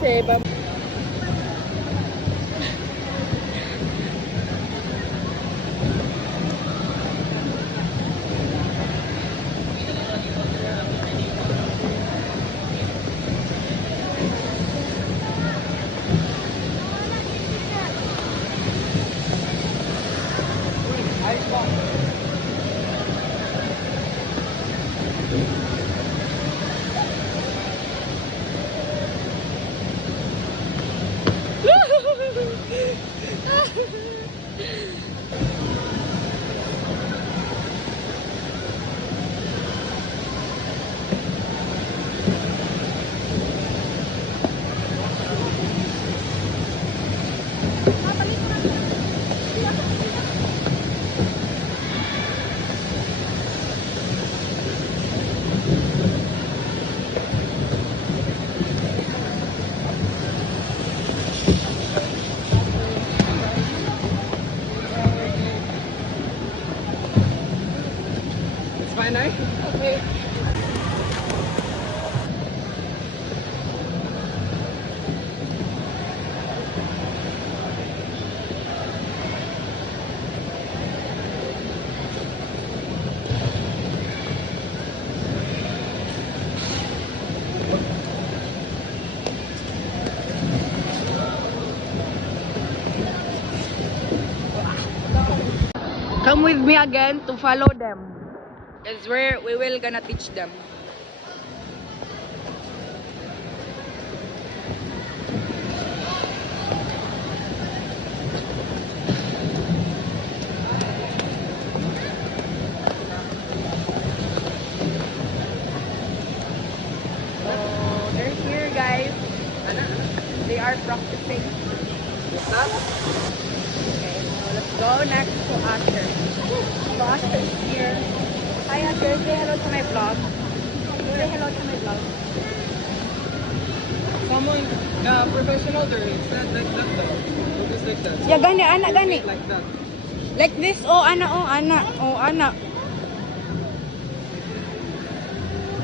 Seba. Okay. Come with me again to follow them. Is where we will gonna teach them. So they're here, guys. They are practicing. Okay, so let's go next to Asher. So Asher is here. Hi Asher, say hello to my vlog. Say hello to my vlog. Someone professional there is not like that though. Just like that. Yeah, gani, anak, gani. Like that. Like this, oh, anak, oh, anak, oh, anak.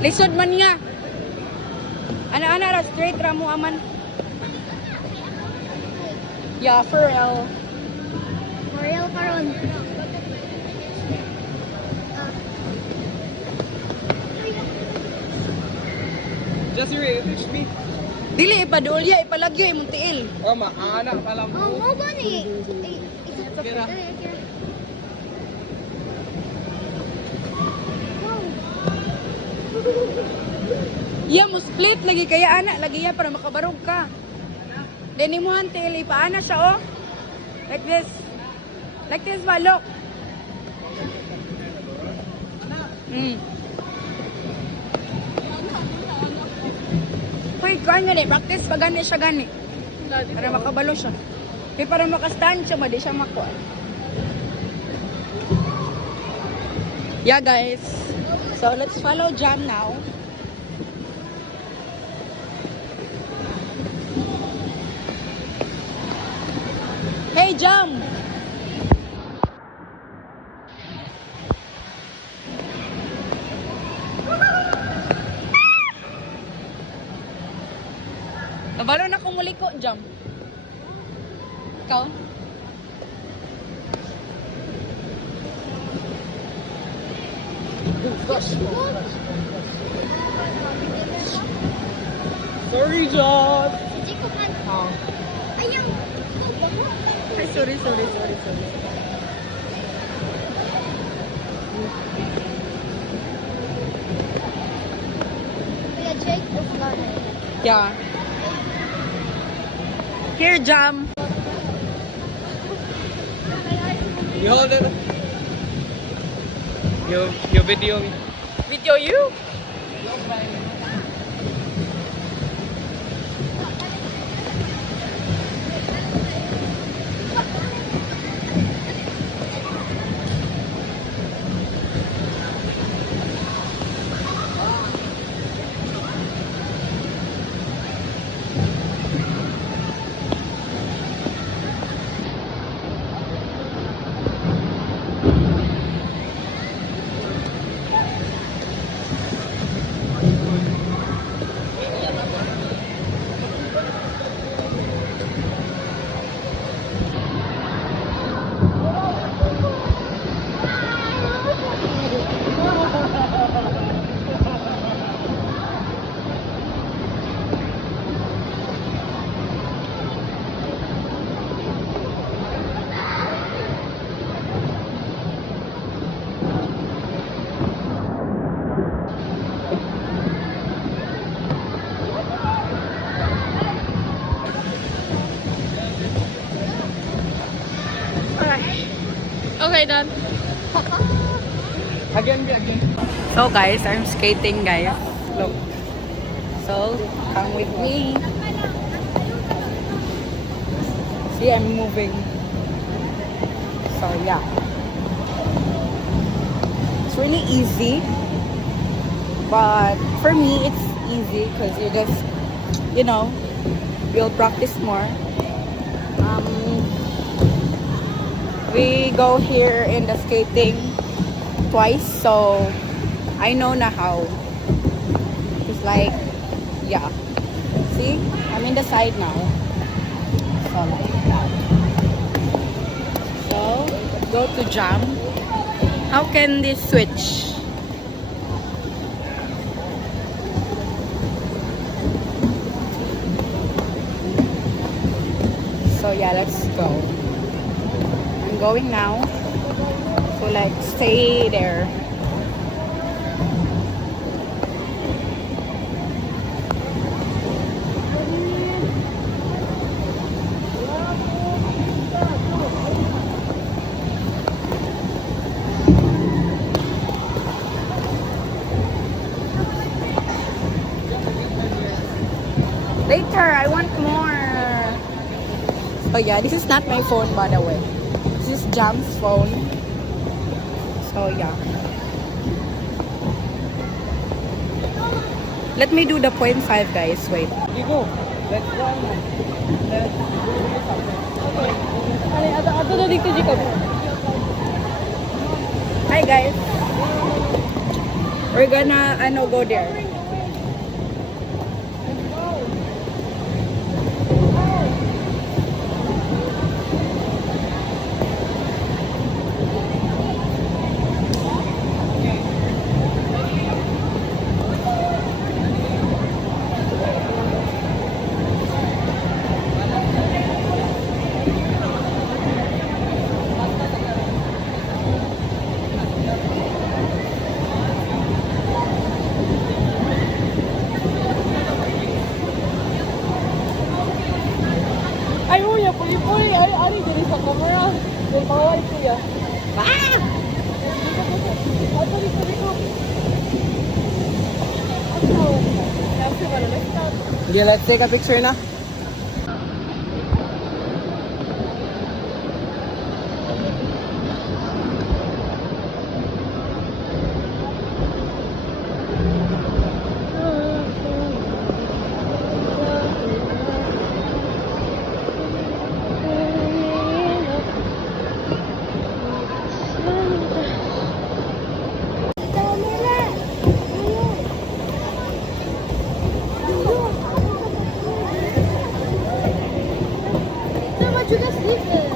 Lisod man nga. Anak-anak, ra straight ra mo aman. Yeah, for real. For real karon. Just reach me. Dili ipadulya, ipalagyo imong tiil. Oh, maanak alam Oh, mo. mo gani. Kira. Yeah, mo split lagi kaya anak, lagi ya para makabarog ka. Deni mo han tiil ipaana siya oh. Like this. Like this ba, look. Uy, kuhan gani, practice pa gani siya gani. Para makabalo siya. May para makastand siya, madi siya makuha. Yeah, guys. So, let's follow Jam now. Hey, Jam! Nabalo na kung muli ko, Jam. Ikaw? Sorry, John. Ayang. Ay, sorry. Kuya Jake is gone. Yeah. Here, Jam. You hold it. You video me. Video you? doon. Again, again. So guys, I'm skating guys. Look. So, come with me. See, I'm moving. So yeah. It's really easy. But for me, it's easy because you just, you know, you'll practice more. We go here in the skating twice, so I know na how. It's like, yeah. See, I'm in the side now. So like that. So go to jump. How can this switch? So yeah, let's go. I'm going now. So like stay there. Later, I want more. Oh yeah, this is not my phone by the way. This is Jam's phone. So yeah. Let me do the 0.5 guys, wait. You go. Let's go. Let's do something. Ato na dito dito. Hi guys. We're gonna go there. Ay, uya, puli-puli. Ari, dali sa camera. Dali pawal ko ya. Ah! Ato, dito. Ato. Kasi wala na stop. Yeah, let's take a picture na. You just leave it.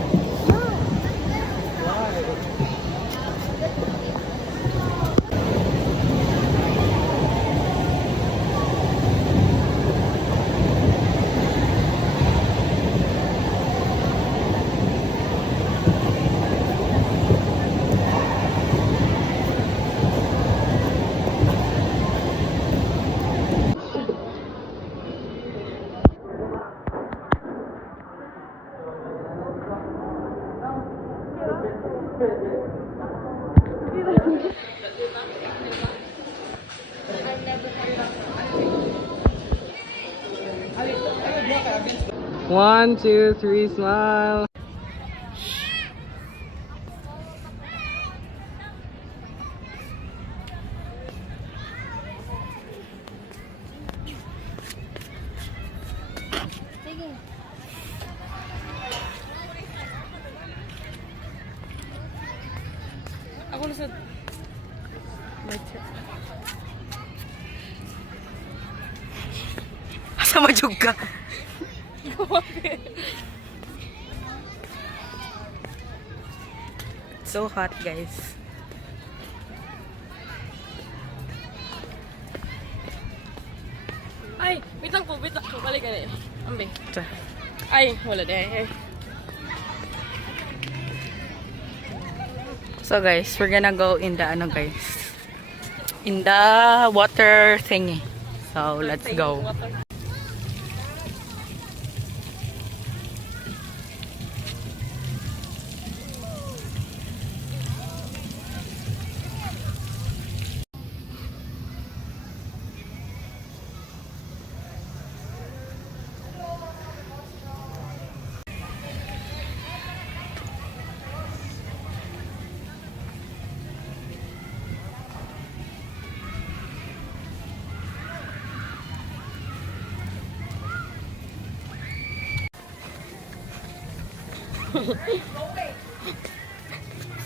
One, two, three, smile. Sige. Ako lusod. Asa majug ka? So hot guys. Ay, bitang ko. Balik ka na. Ambe. Ito. Ay, wala na. So guys, we're gonna go in the guys. In the water thingy. So let's go.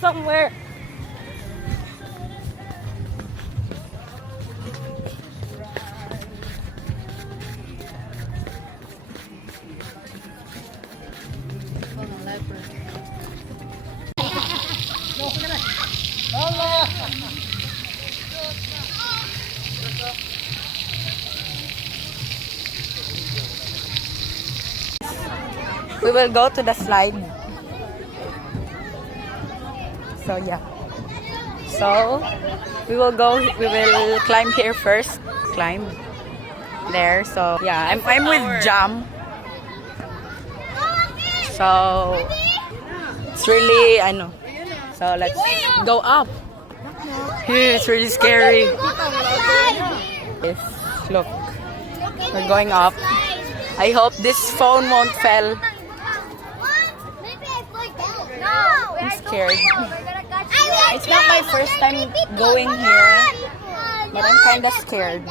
Somewhere. We will go to the slide. So yeah. So we will climb here first. Climb there. So yeah, I'm with Jam. So it's really I know. So let's go up. Here it's really scary. Yes, look. We're going up. I hope this phone won't fall. I'm scared. It's not my first time going here, but I'm kind of scared.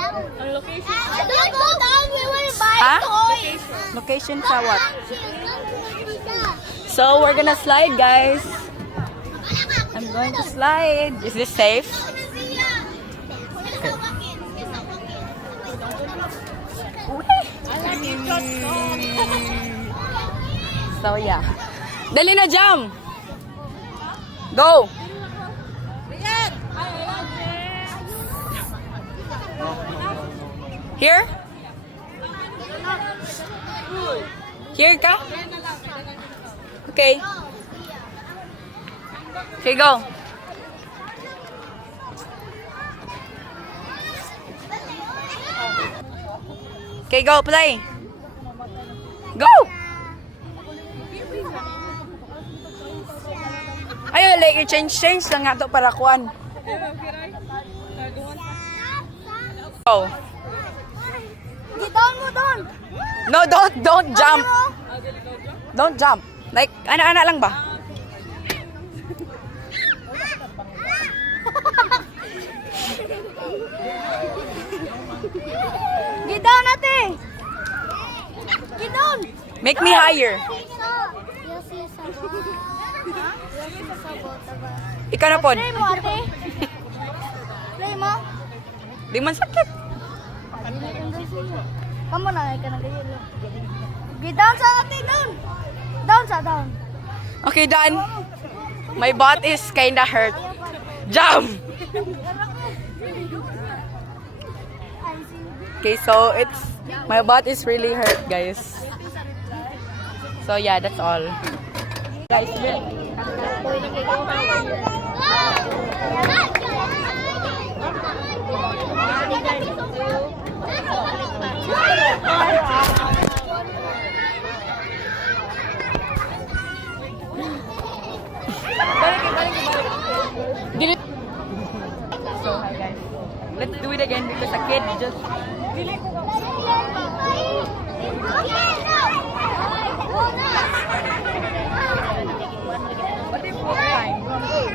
Huh? Location sa what? So we're gonna slide, guys. I'm going to slide. Is this safe? So yeah. Dali na, Jam! Go! Here? Here ka? Okay. Okay, go. Okay, go, play. Go! Ayaw, like, change lang nga to para kuan. Go. Down mo doon. No, don't jump. Don't jump. Like, ana-ana lang ba? Get down natin. Get down. Make me higher. Ikaw na pod. Play mo, ate. Play mo. Di man sakit. Kamu na, ikaw na ganyan. Get down sa ate, down. Down sa down. Okay, done. My butt is kinda hurt. Jump! Okay, so my butt is really hurt, guys. So yeah, that's all. Guys, did it? So hi guys. Let's do it again because a kid just What if we're fine?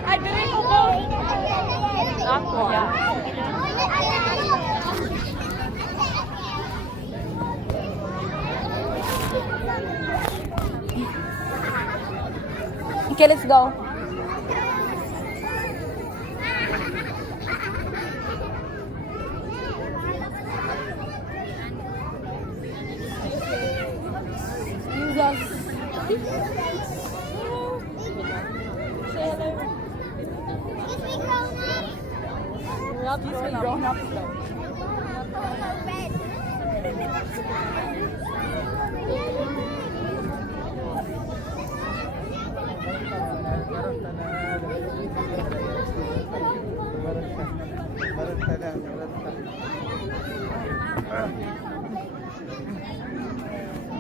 I didn't go. Yeah. Okay, let's go. Grown up though.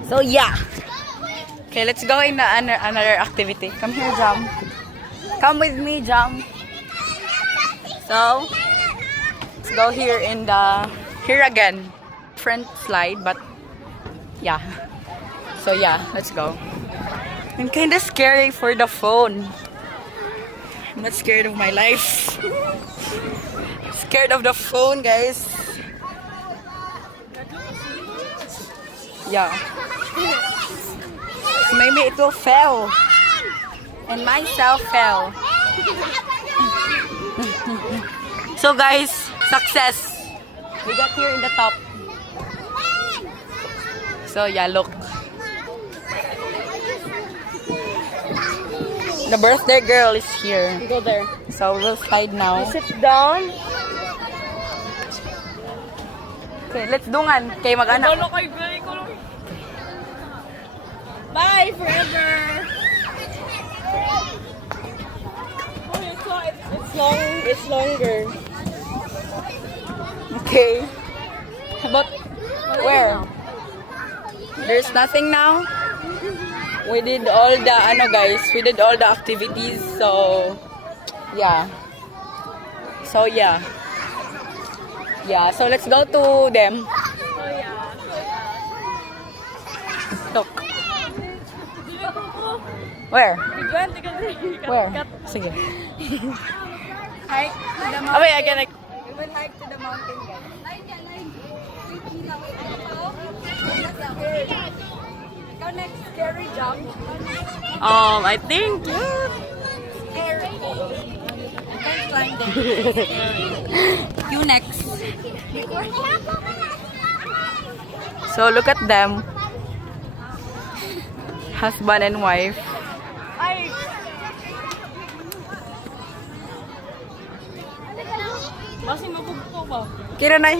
So yeah. Okay, let's go in another activity. Come here, Jam. Come with me, Jam. So let's go here here again. Front slide, but yeah. So yeah, let's go. I'm kinda scary for the phone. I'm not scared of my life. Scared of the phone, guys. Yeah. Maybe it will fail. And myself fell. So guys, success. We got here in the top. So yeah, look. The birthday girl is here. You go there. So we'll slide now. Sit down. Okay, let's dungan. Okay, mag-anak. Balo kay Gray ko. Bye forever. Oh, it's longer. Okay. But where? There's nothing now. We did all the guys. We did all the activities. So yeah. Yeah. So let's go to them. Look. Where? Where? Sige. Hike to the mountain. Okay, again. We will hike to the mountain, guys. Ikaw next, scary jump. I think. Scary. I can't climb them. You next. So look at them. Husband and wife. Ay. Masih mabugto ba? Kira na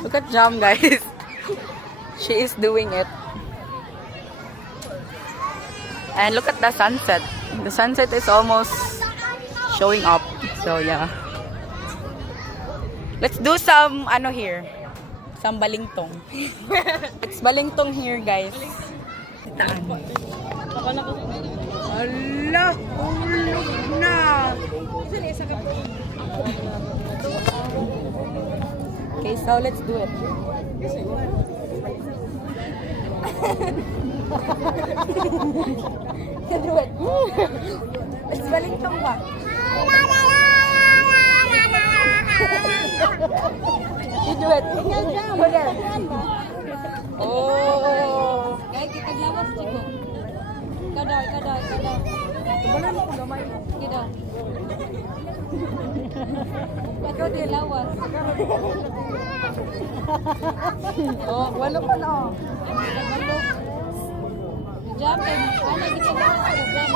Look at Jam, guys. She is doing it. And look at the sunset. The sunset is almost showing up. So yeah. Let's do some here. Some balingtong. It's balingtong here, guys. Taan. Ala, ulog na. Okay, so let's do it. Can do it. It's balingtong ba? You do it. Go there. Oh. Guys, kita lawas chico. Kada. Wala mo ko gamay. Kada. Ikaw din lawas. Oh, wala pa na. Jam kay ana kita lawas sa jam.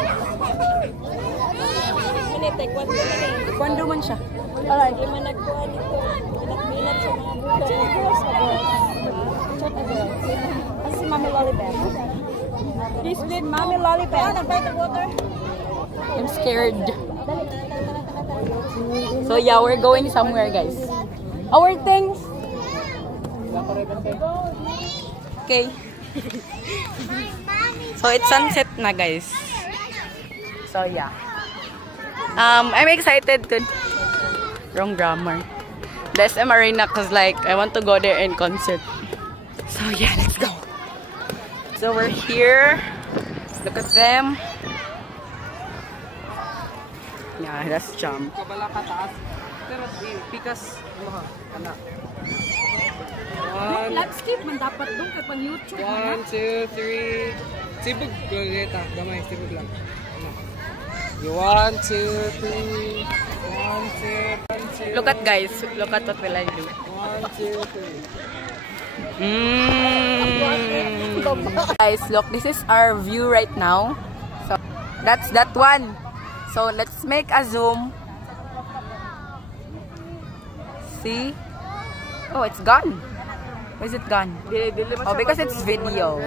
Taekwondo man siya. Alright, lima nagkuha dito. Pinakbilat sa mga buka. Kasi si Mami Lollipop. This with Mami Lollipop. I'm scared. So yeah, we're going somewhere, guys. Our things. Okay. So it's sunset na, guys. So yeah. I'm excited to wrong grammar. The SM Arena, cause like I want to go there in concert. So yeah, let's go. So we're here. Look at them. Yeah, that's jump. Kabala ka taas. Pero pikas mo ana. Landscape man dapat doon kay pang YouTube. 1, 2, 3. Sibog gageta, gamay sibog lang. 1, 2, 3. 1, 2, 1, 2. Look at guys. Look at what will I do. 1, 2, 3. Guys, look. This is our view right now. So that's that one. So let's make a zoom. See? Oh, it's gone. Why is it gone? Oh, because it's video.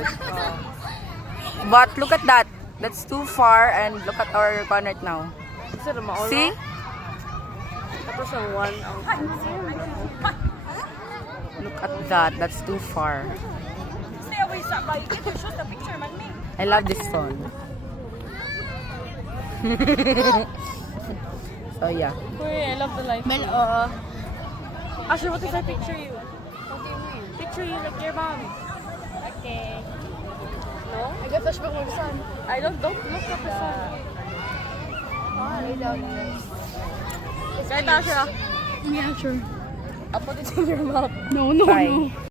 But look at that. That's too far, and look at our corner now. See? Tapos ang one. Look at that. That's too far. Stay away sa bay. Get your shoot the picture man me. I love this phone. So yeah. Uy, I love the light. Mel, Asher, what if I picture you? Picture you like your mom. Okay. No? I get flashback mo sun. I don't look at the sun. Lay down here. Kahit Asher, Yeah, sure. I'll put it in your mouth. No. bye.